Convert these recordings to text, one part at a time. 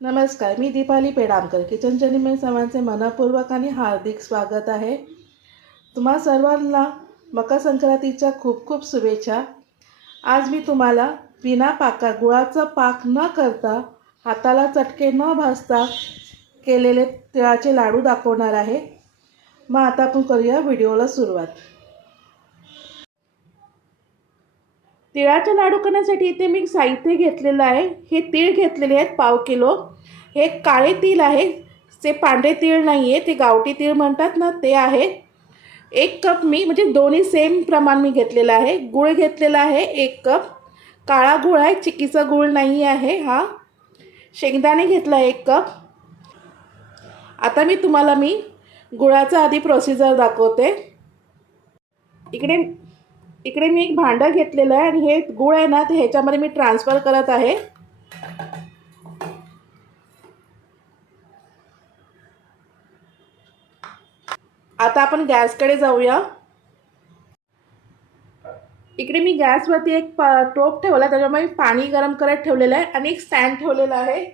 नमस्कार मी Deepali Pedamkar. Kitchen channel सर्वांचे मनपूर्वक आणि हार्दिक स्वागत आहे. तुम्हा सर्वांना मकर संक्रांतीच्या खूप खूप शुभेच्छा. आज मी तुम्हाला विना पाका गुळाचा पाक न करता हाताला चटके न भाजता केलेले तिळाचे लाडू दाखवणार आहे. मग आता आपण करूया व्हिडिओला सुरुवात. तिळाच्या लाडू करण्यासाठी इथे मी साहित्य घेतलेलं आहे. हे तीळ घेतलेले आहेत पाव किलो. हे काळे तीळ आहे. ते पांढरे तीळ नाही आहे ते गावठी तीळ म्हणतात ना ते आहे. एक कप मी म्हणजे दोन्ही सेम प्रमाण मी घेतलेलं आहे. गुळ घेतलेला आहे एक कप. काळा गुळ आहे चिकीचा गुळ नाही आहे हा. शेंगदाणे घेतला एक कप. आता मी तुम्हाला मी गुळाचा आधी प्रोसिजर दाखवते. इकडे इकडे मी एक भांडं घेतलेलं आहे आणि हे गुळ आहे ना ते ह्याच्यामध्ये मी ट्रान्सफर करत आहे. आता आपण गॅसकडे जाऊया. इकडे मी गॅसवरती एक प टोप ठेवला त्याच्यामुळे पाणी गरम करत ठेवलेलं आहे आणि एक स्टँड ठेवलेला आहे.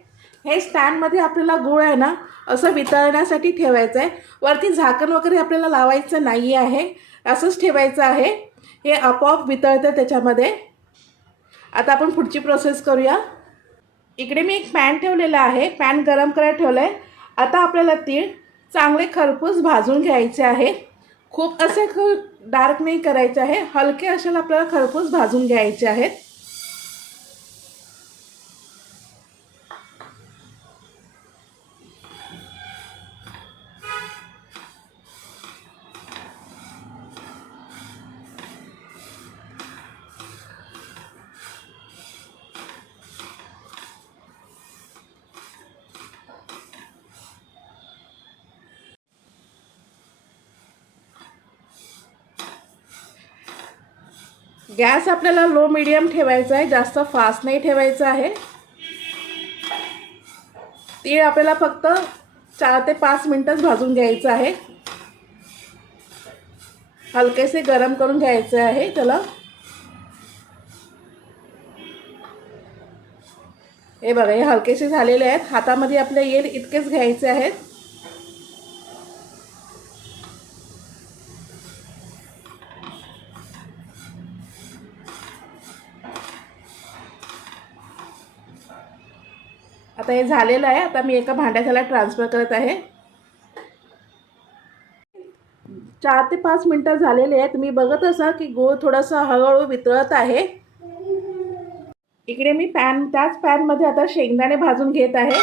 हे स्टँडमध्ये आपल्याला गुळ आहे ना असं वितळण्यासाठी ठेवायचं आहे वरती झाकण वगैरे आपल्याला लावायचं नाही आहे असंच ठेवायचं आहे. हे आपोआप वितळतं त्याच्यामध्ये. आता आपण पुढची प्रोसेस करूया. इकडे मी एक पॅन ठेवलेला आहे. पॅन गरम करायला ठेवलं आहे आता आपल्याला तीळ चांगले खरपूस भाजून घ्यायचे आहे. खूप असे खूप डार्क नाही करायचे आहे. हलके असेल आपल्याला खरपूस भाजून घ्यायचे आहेत. गॅस आपल्याला लो मिडियम ठेवायचा आहे जास्त फास्ट नाही ठेवायचं आहे. तीळ आपल्याला फक्त चार ते पाच मिनटंच भाजून घ्यायचं आहे. हलकेसे गरम करून घ्यायचे आहे त्याला. हे बघा हे हलकेसे झालेले आहेत. हातामध्ये आपल्या येईल इतकेच घ्यायचे आहेत. आता हे झालेलं आहे. आता मी एका भांड्यात ह्याला ट्रान्सफर करत आहे. चार ते पाच मिनटं झालेले आहेत. तुम्ही बघत असाल की गूळ थोडासा हळूहळू वितळत आहे. इकडे मी पॅन त्याच पॅनमध्ये आता शेंगदाणे भाजून घेत आहे.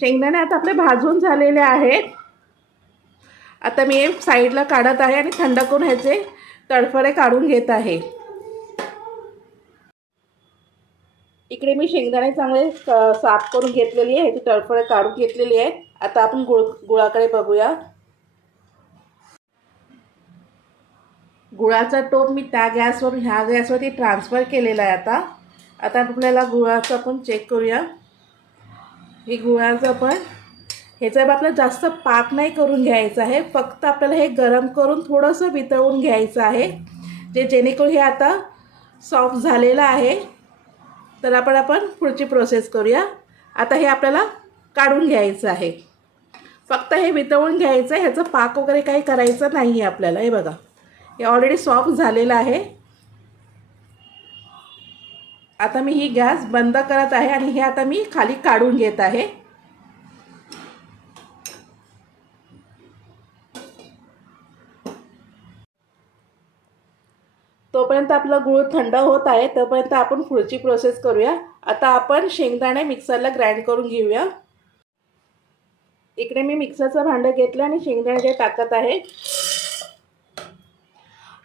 शेंगदाणे आता आपले भाजून झालेले आहेत. आता मी साईडला काढत आहे आणि थंड करून ह्याचे तडफडे काढून घेत आहे. इकडे मी शेंगदाणे चांगले साफ करून घेतलेली आहे ह्याची तडफडे काढून घेतलेली आहेत. आता आपण गुळ गुळाकडे बघूया. गुळाचा टोप मी त्या गॅसवर ह्या गॅसवरती ट्रान्सफर केलेला आहे आता. आता आपल्याला गुळाचं आपण चेक करूया. हे गुळाचं आपण ह्याचा आपल्याला जास्त पाक नाही करून घ्यायचा आहे. फक्त आपल्याला हे गरम करून थोडंसं वितळून घ्यायचं आहे. जे जेणेकरून हे आता सॉफ्ट झालेलं आहे. तर आपण आपण पुढची प्रोसेस करूया. आता हे आपल्याला काढून घ्यायचं आहे. फक्त हे वितळून घ्यायचं आहे. ह्याचं पाक वगैरे काही करायचं नाही आहे आपल्याला. हे बघा. हे ऑलरेडी सॉफ्ट झालेलं आहे. आता मी ही गॅस बंद करत आहे आणि हे आता मी खाली काढून घेत आहे. तोपर्यंत आपलं गूळ थंड होत आहे तोपर्यंत आपण पुढची प्रोसेस करूया. आता आपण शेंगदाणे मिक्सरला ग्राइंड करून घेऊया. इकडे मी मिक्सरचं भांडं घेतलं आणि शेंगदाणे जे टाकत आहे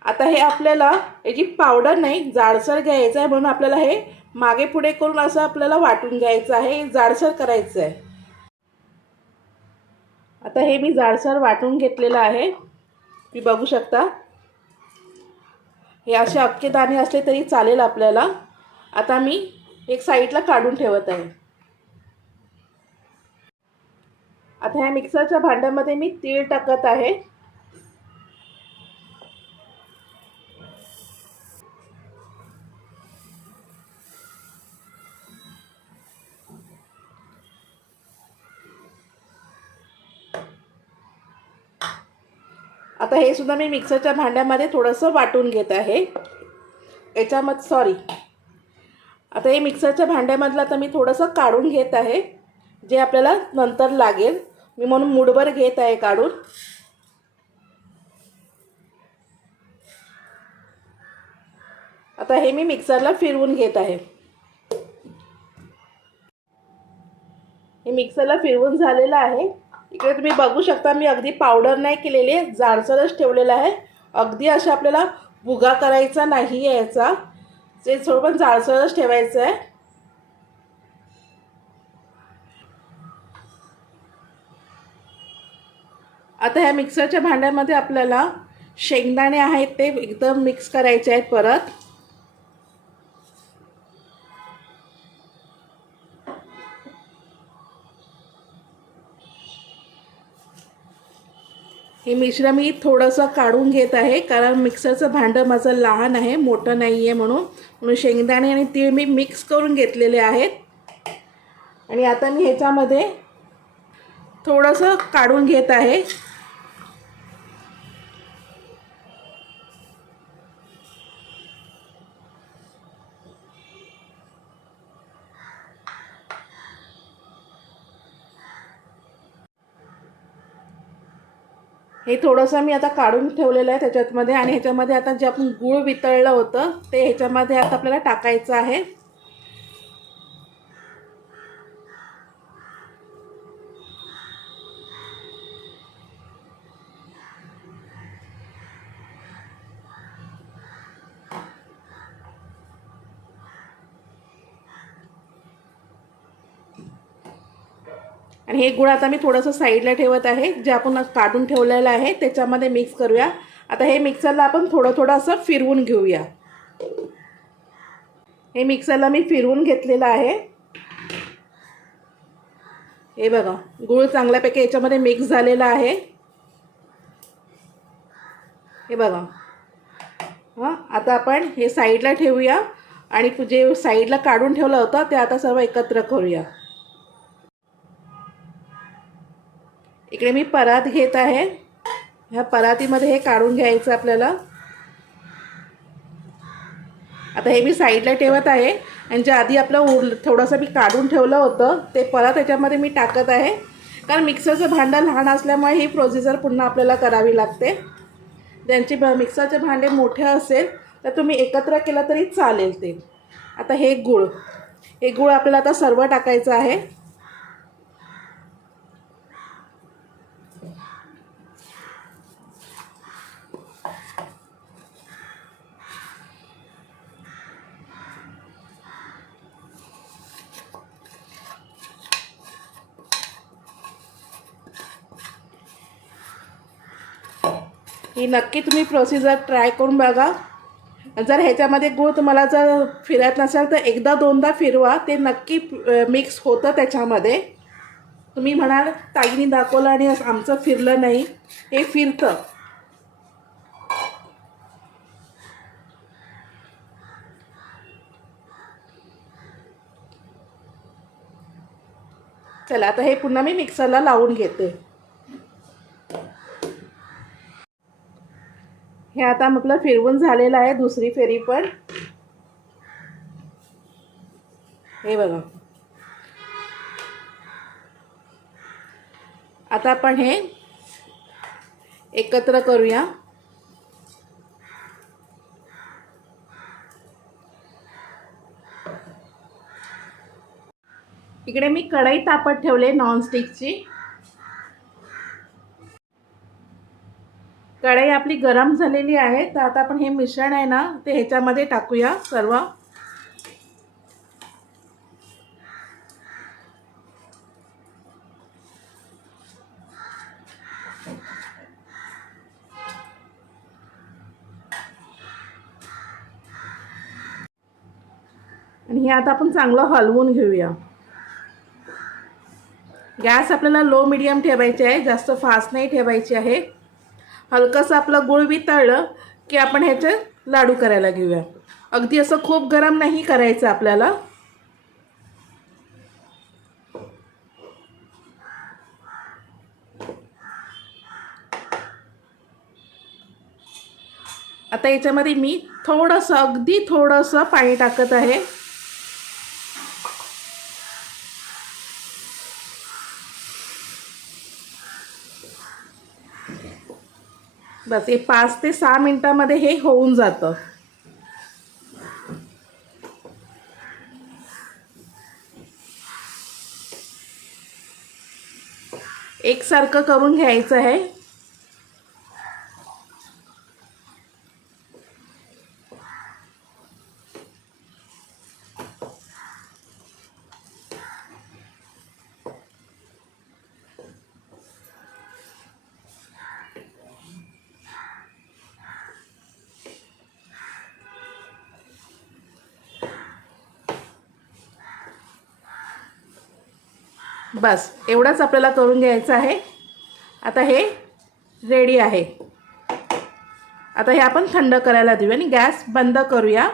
आता हे आपल्याला याची पावडर नाही जाडसर घ्यायचं आहे म्हणून आपल्याला हे मागे पुढे करून असं आपल्याला वाटून घ्यायचं आहे जाडसर करायचं आहे. आता हे मी जाडसर वाटून घेतलेलं आहे. तुम्ही बघू शकता. हे असे अख्खे दाणे असले तरी चालेल आपल्याला. आता मी एक साईडला काढून ठेवत आहे. आता ह्या मिक्सरच्या भांड्यामध्ये मी तीळ टाकत आहे. आता हे सुद्धा मी मिक्सरच्या भांड्यामध्ये थोडंसं वाटून घेत आहे. याच्यामध्ये सॉरी आता हे मिक्सरच्या भांड्यामधलं आता मी थोडंसं काढून घेत आहे जे आपल्याला नंतर लागेल. मी म्हणून मूडभर घेत आहे काढून. आता हे मी मिक्सरला फिरवून घेत आहे. हे मिक्सरला फिरवून झालेलं आहे. इकडे तुम्ही बघू शकता मी अगदी पावडर नाही केलेली आहे जाडसरच ठेवलेलं आहे. अगदी असं आपल्याला भुगा करायचा नाही आहे याचा. ते थोडं पण जाडसरच ठेवायचं आहे. आता ह्या मिक्सरच्या भांड्यामध्ये आपल्याला शेंगदाणे आहेत ते एकदम मिक्स करायचे आहेत परत. हे मिश्रण मी थोडंसं काढून घेत आहे कारण मिक्सरचं भांडं माझं लहान आहे मोठं नाही आहे म्हणून. म्हणून शेंगदाणे आणि तीळ मी मिक्स करून घेतलेले आहेत. आणि आता मी ह्याच्यामध्ये थोडंसं काढून घेत आहे. हे थोडंसं मी आता काढून ठेवलेलं आहे त्याच्यातमध्ये आणि ह्याच्यामध्ये आता जे आपण गूळ वितळलं होतं ते ह्याच्यामध्ये आता आपल्याला टाकायचं आहे. आणि हे गुळ आता मी थोडंसं साईडला ठेवत आहे जे आपण काढून ठेवलेलं आहे त्याच्यामध्ये मिक्स करूया. आता हे मिक्सरला आपण थोडं थोडं असं फिरवून घेऊया. हे मिक्सरला मी फिरवून घेतलेलं आहे. हे बघा गूळ चांगल्यापैकी याच्यामध्ये मिक्स झालेला आहे. हे बघा. हां आता आपण हे साईडला ठेवूया. आणि जे साईडला काढून ठेवलं होतं ते आता सर्व एकत्र करूया. इकडे मी परात घेत आहे. ह्या परातीमध्ये हे काढून घ्यायचं आपल्याला. आता हे मी साईडला ठेवत आहे. आणि जे आधी आपलं उर थोडंसं मी काढून ठेवलं होतं ते परत याच्यामध्ये मी टाकत आहे. कारण मिक्सरचं भांडं लहान असल्यामुळे ही प्रोसिजर पुन्हा आपल्याला करावी लागते. ज्यांचे भ मिक्सरचे भांडे मोठे असेल तर तुम्ही एकत्र केलं तरी चालेल ते. आता हे गुळ. हे गुळ आपल्याला आता सर्व टाकायचं आहे. ही नक्की तुम्ही प्रोसिजर ट्राय करून बघा. जर ह्याच्यामध्ये गूळ तुम्हाला जर फिरत नसेल तर एकदा दोनदा फिरवा. ते नक्की मिक्स होतं त्याच्यामध्ये. तुम्ही म्हणाल ताईनी दाखवलं आणि आमचं फिरलं नाही. हे फिरतं. चला आता हे पुन्हा मी मिक्सरला लावून घेते. हे आता आपलं फिरवून झालेलं आहे दुसरी फेरी पण. हे बघा. आता आपण हे एकत्र करूया. इकडे मी कढई तापत ठेवले नॉनस्टिकची कढाई आपली गरम झालेली आहे. तर आता आपण हे मिश्रण आहे ना ते ह्याच्यामध्ये टाकूया सर्व. आणि हे आता आपण चांगलं हलवून घेऊया. गॅस आपल्याला लो मिडियम ठेवायची आहे जास्त फास्ट नाही ठेवायची आहे. हलकंसं आपलं गुळ वितळलं की आपण ह्याचे लाडू करायला घेऊया. अगदी असं खूप गरम नाही करायचं आपल्याला. आता याच्यामध्ये मी थोडंसं अगदी थोडंसं पाणी टाकत आहे. बस हे पाच ते सहा मिनटामध्ये हे होऊन जातं. एकसारखं करून घ्यायचं आहे. बस एवढंच आपल्याला करून घ्यायचं आहे. आता हे रेडी आहे. आता हे आपण थंड करायला देऊया आणि गॅस बंद करूया.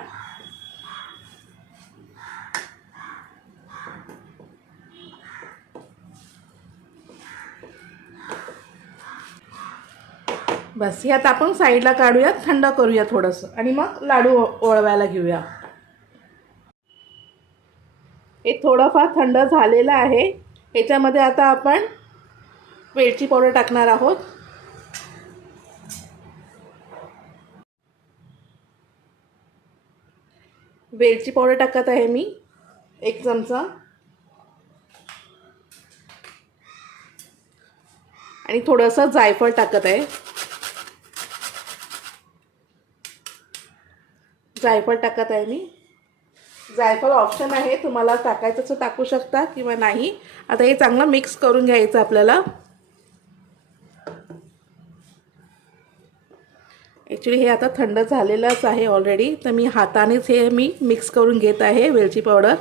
बस यात आपण साईडला काढूया थंड करूया थोडंसं. आणि मग लाडू ओळवायला घेऊया. हे थोडंफार थंड झालेलं आहे. याच्यामध्ये आता आपण वेलची पावडर टाकणार आहोत. वेलची पावडर टाकत आहे मी एक चमचा. आणि थोडंसं जायफळ टाकत आहे. जायफळ टाकत आहे मी. जायफळ ऑप्शन आहे. तुम्हाला टाकायचं तर टाकू शकता किंवा नाही. आता हे चांगलं मिक्स करून घ्यायचं आपल्याला. ॲक्च्युली हे आता थंड झालेलंच आहे ऑलरेडी तर मी हातानेच हे मी मिक्स करून घेत आहे वेलची पावडर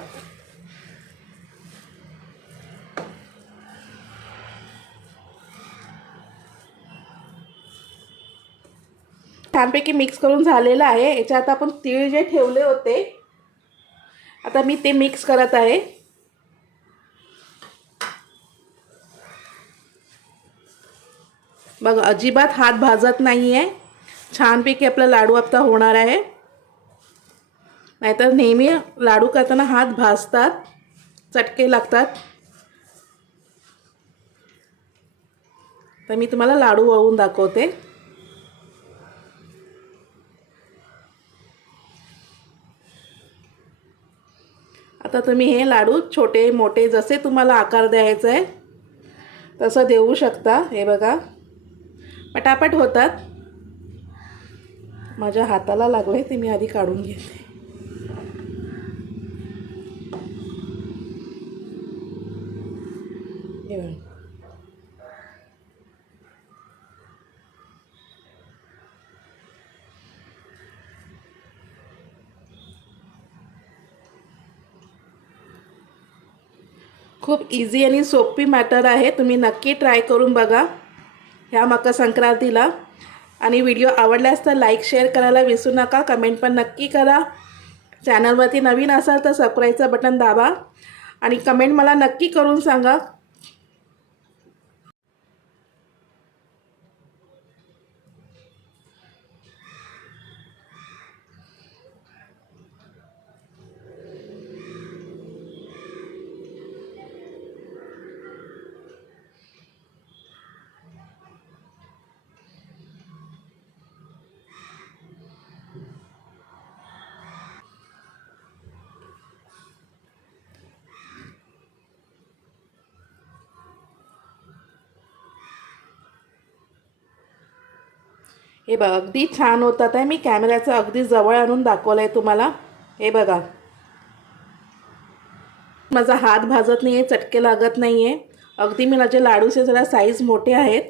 छानपैकी मिक्स करून झालेलं आहे. याच्यात आपण तीळ जे ठेवले होते आता मी ते मिक्स करत आहे. बघ अजिबात हात भाजत नाही आहे छानपैकी आपला लाडू आता होणार आहे. नाहीतर नेहमी लाडू करताना हात भाजतात चटके लागतात. तर मी तुम्हाला लाडू वळून दाखवते. आता तुम्ही हे लाडू छोटे मोठे जसे तुम्हाला आकार द्यायचा आहे तसं देऊ शकता. हे बघा. पटापट होतात. माझ्या हाताला लागलं आहे ते मी आधी काढून घेते. हे खूप इझी आणि सोपी मॅटर आहे. तुम्ही नक्की ट्राय करून बघा ह्या मकर संक्रांतीला. आणि व्हिडिओ आवडल्यास तर लाईक शेअर करायला विसरू नका. कमेंट पण नक्की करा. चॅनलवरती नवीन असाल तर सबस्क्राईबचं बटन दाबा. आणि कमेंट मला नक्की करून सांगा. हे बघा अगदी छान होतात आहे मी कॅमेऱ्याचं अगदी जवळ आणून दाखवलं आहे तुम्हाला. हे बघा. माझा हात भाजत नाही आहे चटके लागत नाही आहे अगदी मी माझे लाडूचे जरा साईज मोठे आहेत.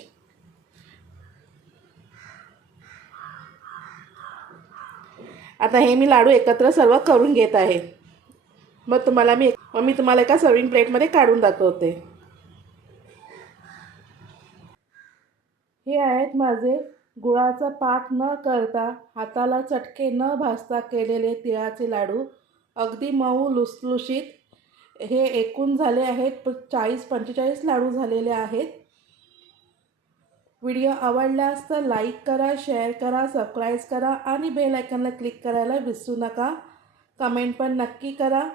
आता हे मी लाडू एकत्र सर्व करून घेत आहे. मग तुम्हाला मी मग मी तुम्हाला एका सर्विंग प्लेटमध्ये काढून दाखवते. हे आहेत माझे गुळाचा पाक न करता हाताला चटके न भाजता केलेले तिळाचे लाडू अगदी मऊ लुसलुशीत. हे एकूण झाले आहेत प- चाळीस पंचेचाळीस लाडू झालेले आहेत. व्हिडिओ आवडल्यास तर लाईक करा शेअर करा सबस्क्राईब करा आणि बेल आयकनला क्लिक करायला विसरू नका. कमेंट पण नक्की करा.